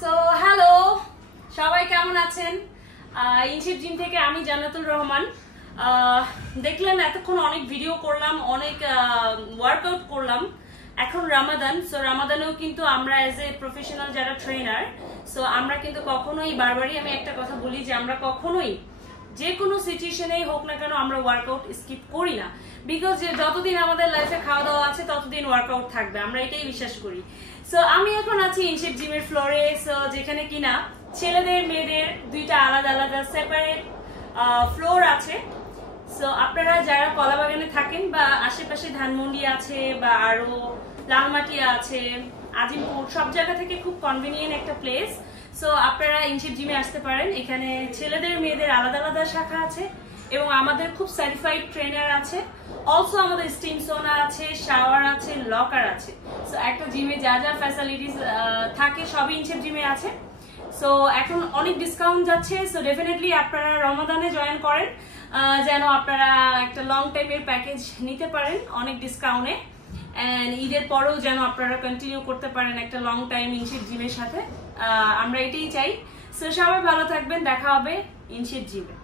So hello, সবাই কেমন আছেন? ইনশিপ জিম থেকে আমি জান্নাতুল রহমান। দেখলেন এতক্ষণ অনেক ভিডিও করলাম, অনেক ওয়ার্কআউট করলাম। এখন রামাদান, সো রামাদানেও কিন্তু আমরা এজ এ প্রফেশনাল যারা ট্রেনার, সো আমরা কিন্তু কখনোই, বারবারই আমি একটা কথা বলি যে আমরা কখনোই যে কোনো সিচুয়েশনেই হোক না কেন আমরা ওয়ার্কআউট স্কিপ করি না। বিকজ যতদিন আমাদের লাইফে খাওয়া দাওয়া আছে ততদিন ওয়ার্কআউট থাকবে, আমরা এটাই বিশ্বাস করি। সো আমি এখন আছি ইনশিপ জিমের ফ্লোরে, সো যেখানে কিনা ছেলেদের মেয়েদের দুইটা আলাদা আলাদা সেপারেট ফ্লোর আছে। সো আপনারা যারা কলাবাগানে থাকেন বা আশেপাশে ধানমন্ডি আছে বা আরো লালমাটিয়া আছে, আজিমপুর, সব জায়গা থেকে খুব কনভিনিয়েন্ট একটা প্লেস। সো আপনারা ইনশিপ জিমে আসতে পারেন। এখানে ছেলেদের মেয়েদের আলাদা আলাদা শাখা আছে এবং আমাদের খুব সার্টিফাইড ট্রেনার আছে। অলসো আমাদের স্টিম সোনা আছে, শাওয়ার আছে, লকার আছে। সো একটা জিমে যা যা ফ্যাসিলিটিস থাকে সবই ইনশিপ জিমে আছে। সো এখন অনেক ডিসকাউন্ট যাচ্ছে, সো ডেফিনেটলি আপনারা রমাদানে জয়েন করেন যেন আপনারা একটা লং টাইমের প্যাকেজ নিতে পারেন অনেক ডিসকাউন্টে, অ্যান্ড ঈদের পরেও যেন আপনারা কন্টিনিউ করতে পারেন একটা লং টাইম ইনশিপ জিমের সাথে। আমরা এটাই চাই। সো সবাই ভালো থাকবেন, দেখা হবে ইনশিপ জিমে।